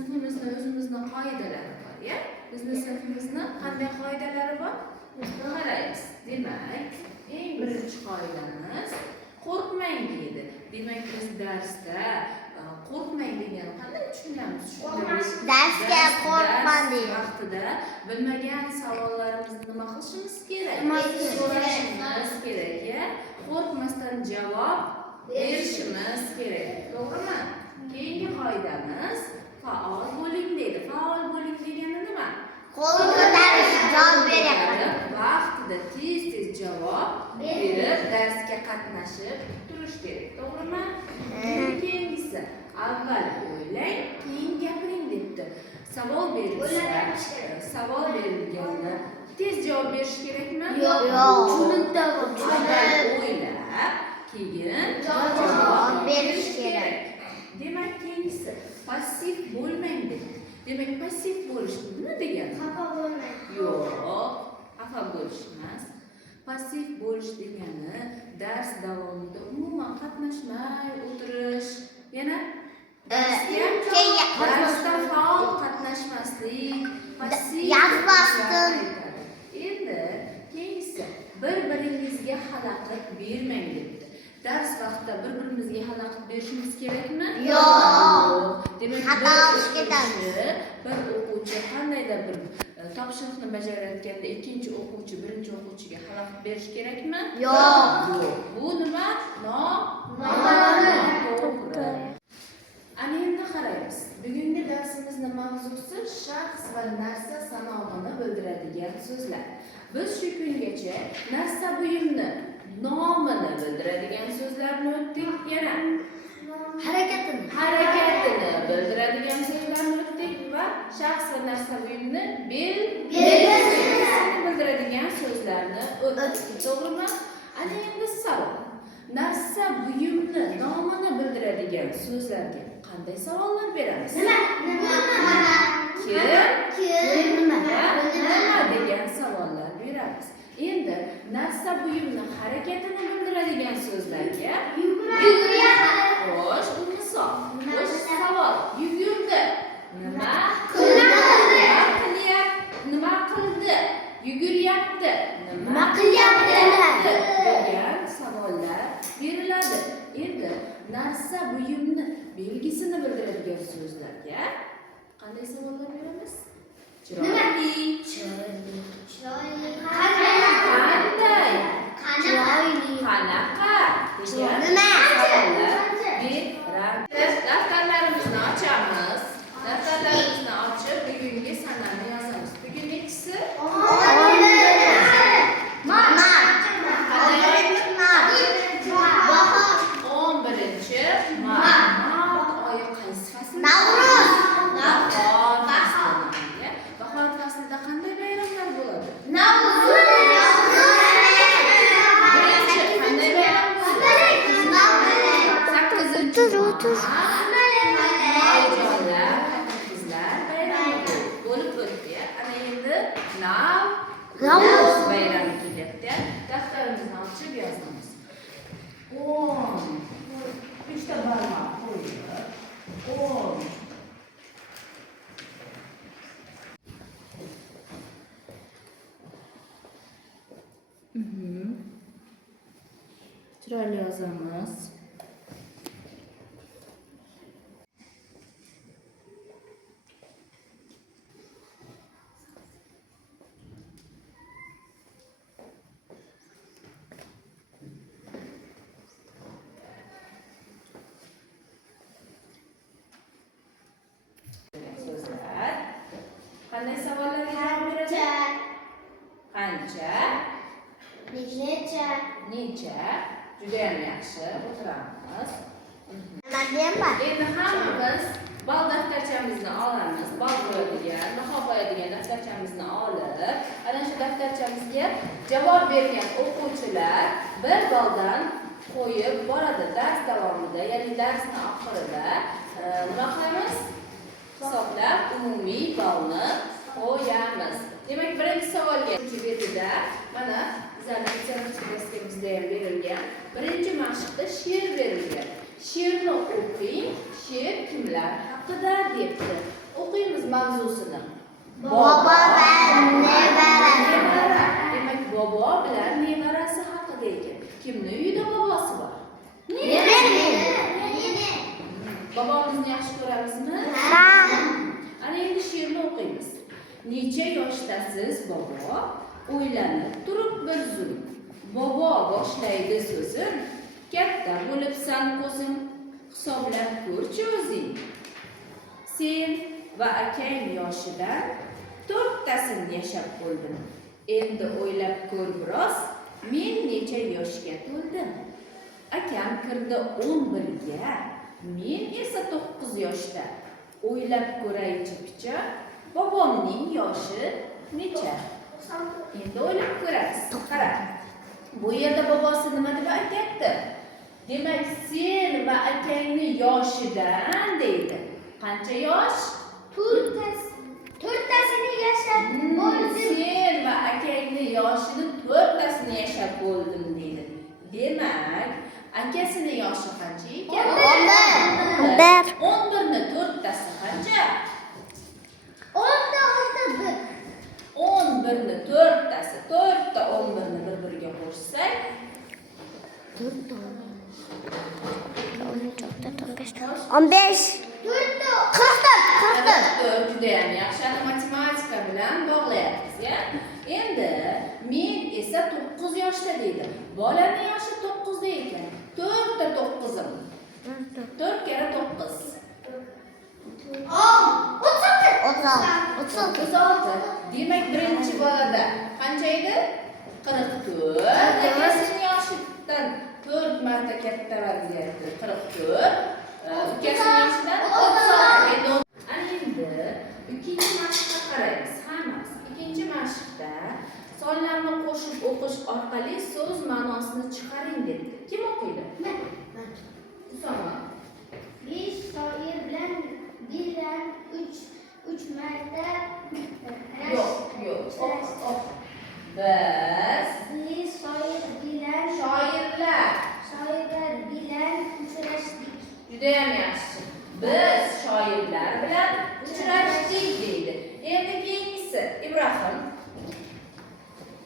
sinfimizda o'zimizning qoidalari bor, ya. Bizning sinfimizning qanday qoidalari bor? Qaraymiz. Demak, eng birinchi qoidamiz qo'rqmang deydi. Demak, biz darsda qo'rqmang degani qanday tushunamiz? Darsga qo'rqmang deydi. Vaqtida bilmagan savollarimizni nima qilishimiz kerak? So'rashimiz kerak, ya. Qo'rqmasdan javob berishimiz kerak. To'g'rimi? Keyingi qoidamiz faol bo'ling deydi. Faol bo'ling degani nima? Qo'l ko'tarish, javob beryapti. Vaqtida tez-tez javob berib, darsga qatnashib turish kerak. To'g'rimi? Keyingisi avval o'ylang, keyin gapiring debdi. Savol berilganda tez javob berish kerakmi? Yo'q. Avval o'ylab, keyin javob berish kerak. Demak, keyingisi passiv bo'lmang dedi. Demak, passiv bo'lish nima degani? Xafa bo'lmang. Yo'q, xafa bo'lish emas. Passiv bo'lish degani dars davomida umuman qatnashmay o'tirish. Yana darsda faol qatnashmaslik, passiv yozmasdan. Endi keyingisi bir-biringizga xalaqit bermang debdi. Dars vaqtida bir-birimizga xalaqit berishimiz kerakmi? Yo'q. Demak, xato qilish ketadi. Bir o'quvchi qandaydir bir topshiriqni bajarayotganda ikkinchi o'quvchi birinchi o'quvchiga xalaqit berish kerakmi? Yo'q. Bu nima? Noto'g'ri. Ana endi qaraymiz. Bugungi darsimizning mavzusi shaxs va narsa sanog'ini bildiradigan so'zlar. Biz shu kungacha narsa buyumni nomini bildiradigan so'zlarni o'tdik. Yana harakatini bildiradigan so'zlarni o'tdik va shaxs va narsa buyumni belgisini bildiradigan so'zlarni o'tdik. To'g'rimi? Ana endi savol. Narsa buyumni nomini bildiradigan so'zlarga qanday savollar beramiz? Kim? Nima degan savollar beramiz. Endi narsa buyumni harakatini bildiradigan so'zlarga yuguryapti. Xo'sh, bu misol. Xo'sh, savol. Yugurdi. Nima qildi? Yuguryapti. Nima qilyapti? degan savollar beriladi. Endi narsa buyumni belgisini bildiradigan so'zlarga qanday savollar beramiz? Chiroyli. Qanday? Qanaqa? degan savollar beramiz. Daftarlarimizni ochamiz. Daftarlarimizni ochib, bugungi sanani yozamiz. Bugun nechisi? 11-chi mart. Oyi qaysi fasl? Navruz. Bahor faslida qanday bayramlar bo'ladi? Birinchi qanday bayram bo'ladi? 8-chi oyijonlar, qizlar bayrami bo'lib o'tdi. Ana endi Navruz bayrami kelyapti. Daftarimizni ochib yozamiz. 3ta barmoq qo'yib 10. Chiroyli yozamiz. Qanday savollarga javob beradi? Qancha? Necha? Juda ham yaxshi. O'tiramiz. Endi hammamiz bal daftarchamizni olamiz. Bal qo'yadigan, baho qo'yadigan daftarchamizni olib, ana shu daftarchamizga javob bergan o'quvchilar bir baldan qo'yib boradi. Dars davomida, ya'ni darsning oxirida nima qilamiz? Hisoblab umumiy balni qo'yamiz. Demak, birinchi savolga betida mana bizlarning sertifikatimizda ham berilgan. Birinchi mashqda she'r berilgan. She'rni o'qing. She'r kimlar haqida debdi. mavzusini? Bobo va nevarasi. Nevara. Demak, bobo bilan nevarasi haqida ekan. Kimni uyida bobosi bor? Bobomizni yaxshi ko'ramizmi? Ana endi she'rni o'qiymiz. Necha yoshdasiz bobo? O'ylanib turib bir zum. Bobo boshlaydi so'zin. Katta bo'libsan ko'zim. Hisoblab ko'rchi o'zing. Sen va akang yoshidan 4tasini yashab qo'ydim. Endi o'ylab ko'r biroz. Men necha yoshga to'ldim? Akam kirdi 11ga. Men esa 9 yoshda. O'ylab ko'raychi picha. Bobomning yoshi necha? Endi o'ylab ko'ramiz. Qara. Bu yerda bobosi nima deb aytayapti? Demak, sen va akangni yoshidan deydi. Qancha yosh? 4tasini yashab bo'ldim. Sen va akangni yoshini 4tasini yashab bo'ldim deydi. Demak, akasini yoshi qancha ekan? 11 ni 4tasi qancha? 11 ni 4tasi. 4ta 11 ni bir-biriga qo'shsak, 15. 44. Juda ham yaxshi matematika bilan bog'layapmiz, ya. Endi men esa 9 yoshda deydi. Bolaning yoshi 9 da ekan. 4 ta 9'im. 4 kere 9. 36. Demak, birinchi bolada qancha edi? 44. Akasining yoshidan 4 marta kattaroq deyapti. 44. Ukasining yoshidan 36. Endi ikkinchi mashqqa qaraymiz. Hammasi. Ikkinchi mashqda sonlarni qo'shib o'qish orqali so'z ma'nosini chiqaring debdi. Kim o'qiydi? Usama. Biz shoir bilan 3 marta Yo'q. Biz shoirlar bilan uchrashdik. juda ham yaxshi. Biz shoirlar bilan uchrashdik deydi. Endi keyingisi Ibrohim.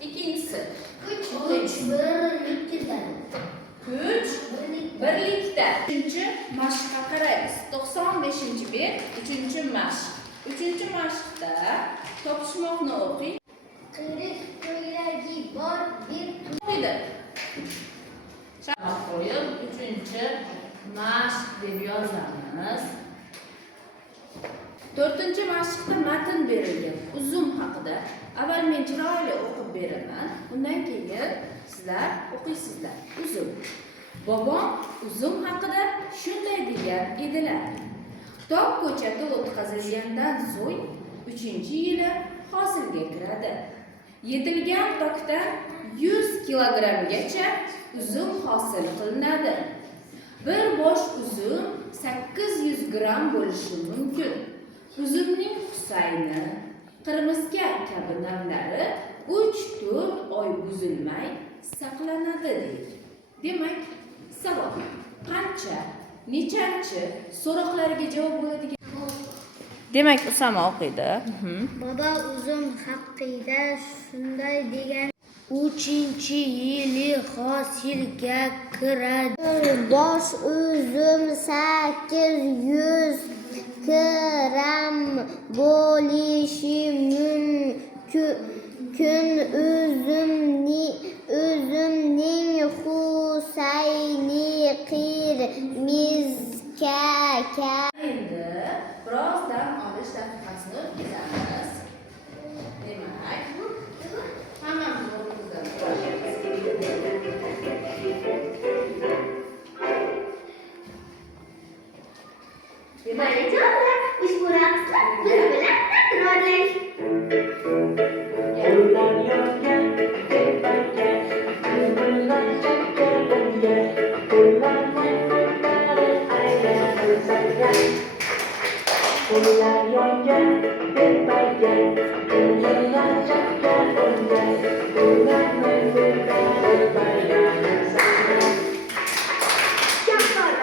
Ikkinchisi Kuch birlikda. Birlikda. Uchinchi mashqqa qaraymiz. 95-bet, uchinchi mashq. Uchinchi mashqda topishmoqni o'qing. Qiyiq ko'ylagi bor bir O'qiydi. Shaqqa qo'yib, uchinchi mashq deb yozamiz. 4-mashqda matn berilgan. Uzum haqida. Avval men chiroyli o'qib beraman. Undan keyin sizlar o'qiysizlar. Uzum. Bobom uzum haqida shunday degan edilar. Tok ko'chati o'tkazilgandan so'ng 3-yili hosilga kiradi. Yetilgan tokdan 100 kilogrammgacha uzum hosil qilinadi. Bir bosh uzum 800 gram bo'lishi mumkin. Uzumning husayni, qirmizka kabi navlari 3-4 oy buzilmay saqlanadi deydi. Demak, savol qancha, nechanchi so'roqlarga javob bo'ladigan. Demak, Usama o'qiydi. Bobo uzum haqida shunday degan. 3-yili hosilga kiradi. Bosh uzum 800 gram bo'lishi mumkin. Uzumning husayni qirmizka. Endi biroz dam olish daqiqasini o'tkazamiz. Demak, hammamiz o'rnimizdan turamiz. Demak, ushbu raqslar biz bilan takrorlang. Chapar.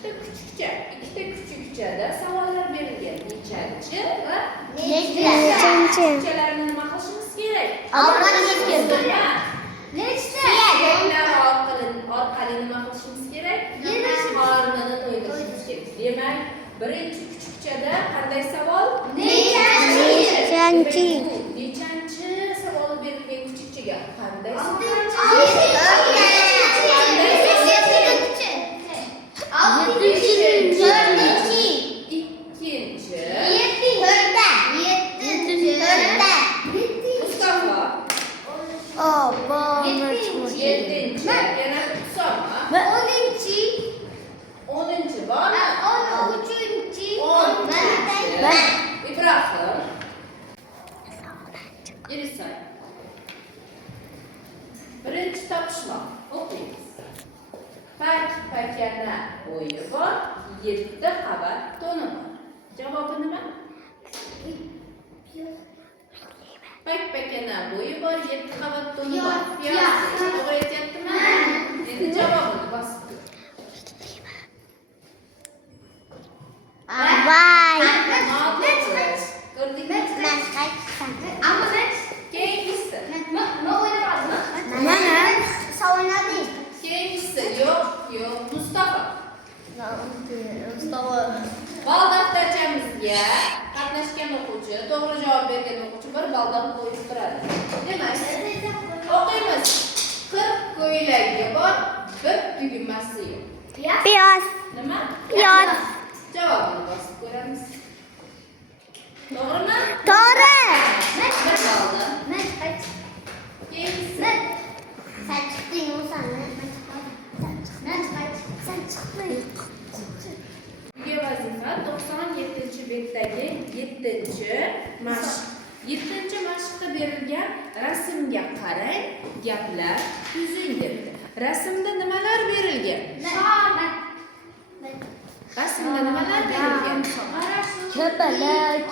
ikkita kuchukchada savollar berilgan. Nechanchi va Nechanchi. kuchukchalarni nima qilishimiz kerak? Nechta? Suyaklar orqali nima qilishimiz kerak? Qornini to'ydirishimiz kerak. Demak, birinchi kuchukchada qanday savol? Nechanchi. Nechanchi savol berilgan kuchukchaga qanday savol? Mustafa. Yettinchi. Yana Usama. 10-chi bormi? 10-chi. Ibrohim. Irisay. Birinchi topishmoq. O'qiymiz. Pakana bo'yi bor, 7 qavat to'ni bor. Javobi nima? Pakana bo'yi bor, 7 qavat to'ni bor. To'g'ri aytyaptimi? Endi javobini bosib ko'r. Vay. Ko'rdingmi? Keyingisi. Keyingisi yo'q. Mustafa. Ball daftarchamizga qatnashgan o'quvchi, to'g'ri javob bergan o'quvchi 1 balldan qo'yib turadi. Demak, o'qiymiz. 40 ko'ylagi bor, 1 tugmasi yo'q. Piyoz. Nima? Piyoz. Javobini bosib ko'ramiz. To'g'rimi? To'g'ri. 1 balldan. Keyingisi. Uyga vazifa 97-betdagi 7-chi mashq. 7-chi mashqda berilgan rasmga qarang, gaplar tuzing debdi. Rasmda nimalar berilgan? Rasmda nimalar berilgan? Kapalak.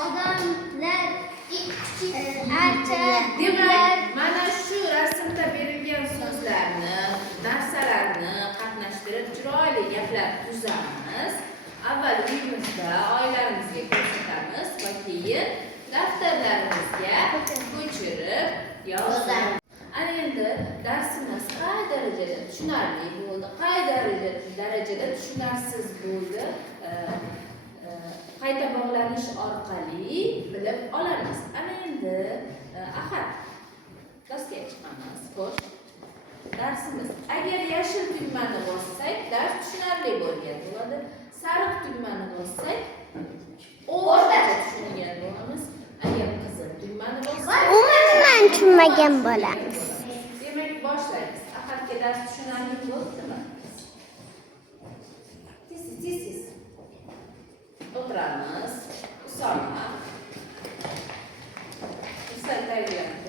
Demak, mana shu rasmda berilgan so'zlarni, narsalarni qatnashtirib chiroyli gaplar tuzamiz. Avval uyimizda oilalarimizga ko'rsatamiz va keyin daftarlarimizga ko'chirib yozamiz. Ana endi darsimiz qay darajada tushunarli bo'ldi, qay darajada tushunarsiz bo'ldi, qayta bog'lanish orqali bilib olamiz. Ana endi Ahad darsga chiqamiz. Xo'sh. Darsimiz. Agar yashil tugmani bossak, dars tushunarli bo'lgan bo'ladi. Sariq tugmani bossak, o'rtacha tushungan bo'lamiz. Agar qizil tugmani bossak, Umuman tushunmagan bo'lamiz. Demak, boshlaymiz. Ahadga dars tushunarli bo'ldimi? Tez. O'tiramiz. Usoma. Misol tayyorlaymiz.